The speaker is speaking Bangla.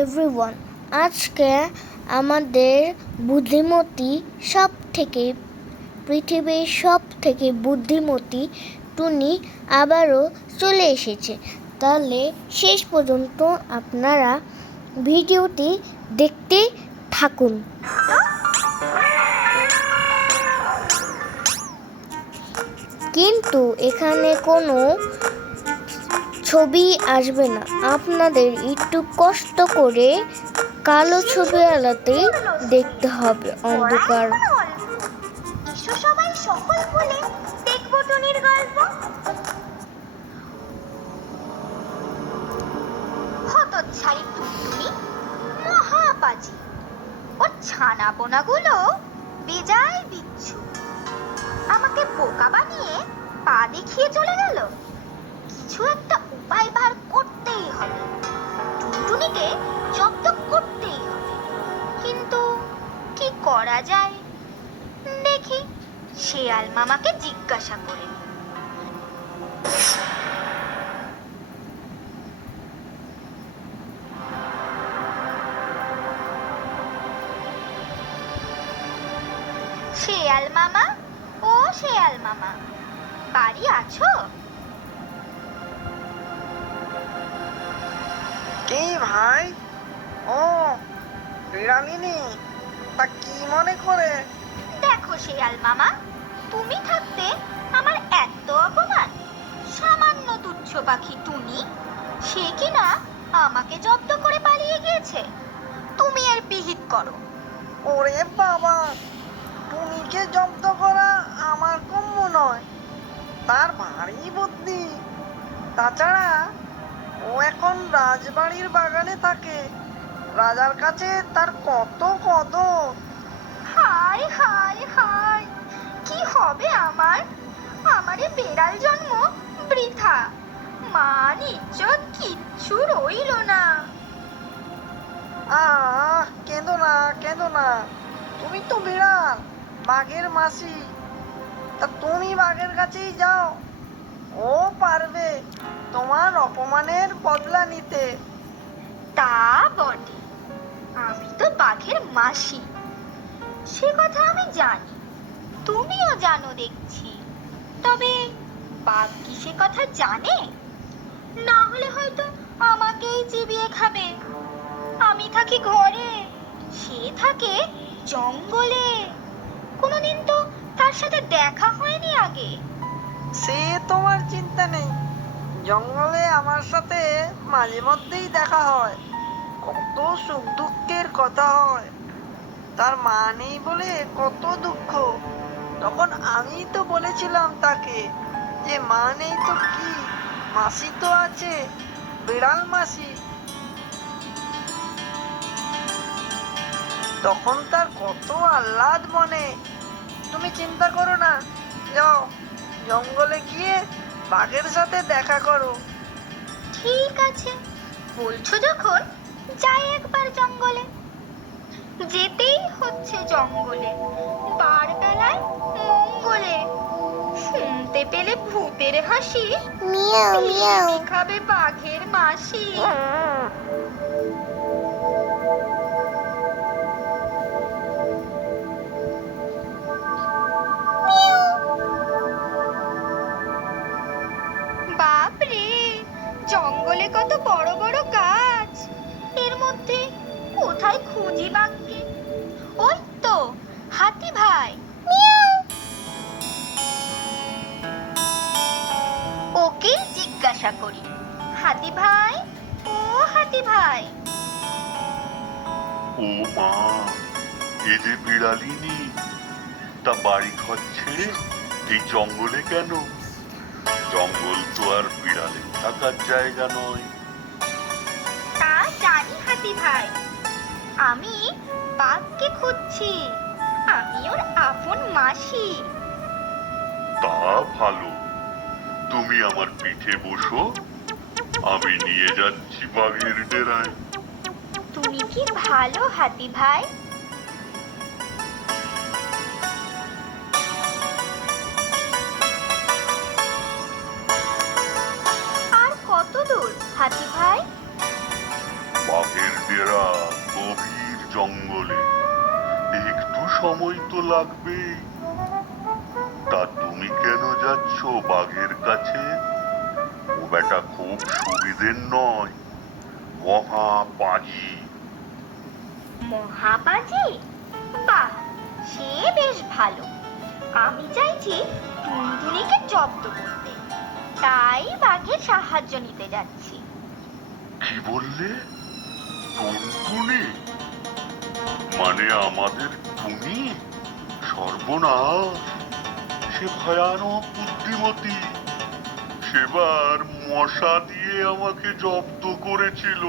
এভরিওয়ান, আজকে আমাদের বুদ্ধিমতী পৃথিবীর সব থেকে বুদ্ধিমতী টুনি আবারও চলে এসেছে। তাহলে শেষ পর্যন্ত আপনারা ভিডিওটি দেখতে থাকুন। কিন্তু এখানে কোনো ছবি আসবে না, আপনাদের একটু কষ্ট করে কালো ছবি আলাতেই দেখতে হবে। অন্ধকার সবাই সকল বলে দেখবো টুনির গল্প। হতচ্ছাড়ি টুনটুনি মহাপাজি, ওর ছানা পোনাগুলো বেজায় বিচ্ছু। আমাকে বোকা বানিয়ে পা দেখিয়ে চলে গেল। কিছু একটা উপায় বার করতেই হবে, টুনটুনিকে জব্দ করতেই হবে। কিন্তু কি করা যায় দেখি, শেয়াল মামাকে জিজ্ঞাসা করে। শেয়াল মামা, ও শেয়াল মামা, বাড়ি আছো? কি ভাই? ও বিড়ালিনী, তা কি মনে করে? দেখো শেয়াল মামা, তুমি থাকতে আমার এত অপমান। সামান্য তুচ্ছ পাখি টুনি, সে কিনা আমাকে জব্দ করে পালিয়ে গিয়েছে। তুমি এর পিহিত করো। ওরে বাবা, টুনিকে জব্দ করা আমার কম্য নয়। তার ভারী বুদ্ধি। তাছাড়া ও এখন রাজবাড়ির বাগানে থাকে। রাজার কাছে তার কত কদর। হায় হায় হায়, কি হবে আমার? আমারে বেড়াল জন্ম বৃথা, মান ইজ্জত কিচ্ছু রইল না। কেঁদো না, কেঁদো না। তুমি তো বিড়াল, বাঘের মাসি। তা তুমি বাঘের কাছেই যাও, ও পারবে তোমার অপমানের বদলা নিতে। তা বটে, আমি তো বাঘের মাসি, সে কথা আমি জানি, তুমিও জানো দেখছি। তবে বাঘ কি সে কথা জানে? না হলে হয়তো আমাকেই চিবিয়ে খাবে। আমি থাকি ঘরে, সে থাকে জঙ্গলে। কোনোদিন তো তার সাথে দেখা হয়নি আগে। সে তোমার চিন্তা নেই, জঙ্গলে আমার সাথে মাঝে মধ্যেই দেখা হয়। কত সুখ দুঃখের কথা হয়। তার মা নেই বলে কত দুঃখ। তখন আমি তো বলেছিলাম তাকে যে মা নেই তো কি, মাসি তো আছে, বিড়াল মাসি। তখন তার কত আহ্লাদ মনে। তুমি চিন্তা করো না, যাও জঙ্গলে গিয়ে বাঘের সাথে দেখা করো। ঠিক আছে, বলছো যখন যাই একবার জঙ্গলে। যেতেই হচ্ছে জঙ্গলে, বার বেলায় মঙ্গলে। শুনতে পেলে ভূতের হাসি, মিয়াও মিয়াও। খাবে বাঘের মাসি। বাপরে, জঙ্গলে কত বড় বড় গাছ, এর মধ্যে কোথায় খুঁজি বাঘকে? ওই তো হাতি ভাই, ওকে জিজ্ঞাসা করি। হাতি ভাই, ও হাতি ভাই। ও মা, এ যে বিড়ালিনী, তা বাড়ি ঘর ছেড়ে এই জঙ্গলে কেন? জঙ্গল তো আর বিড়ালের থাকার জায়গা নয়। তা জানি হাতি ভাই, আমি বাঘকে খুঁজছি। আমি ওর আপন মাসি। তা ভালো, তুমি আমার পিঠে বসো, আমি নিয়ে যাচ্ছি বাঘের ডেরায়। তুমি কি ভালো হাতি ভাই। আর কত দূর হাতি ভাই? বাঘের ডেরা গভীর জঙ্গলে, একটু সময় তো লাগবেই। তা তুমি কেন যাচ্ছ বাঘের কাছে? ও বেটা খুব সুবিধের নয়, মহা পাজি। মহাপাজি? বাহ, সে বেশ ভালো। আমি চাইছি টুনটুনিকে জব্দ করতে, তাই বাঘের সাহায্য নিতে যাচ্ছি। কি বললে? টুনটুনি? মানে আমাদের টুনি? সর্বনাশ! সে ভয়ানক বুদ্ধিমতী। সেবার মশা দিয়ে আমাকে জব্দ করেছিল।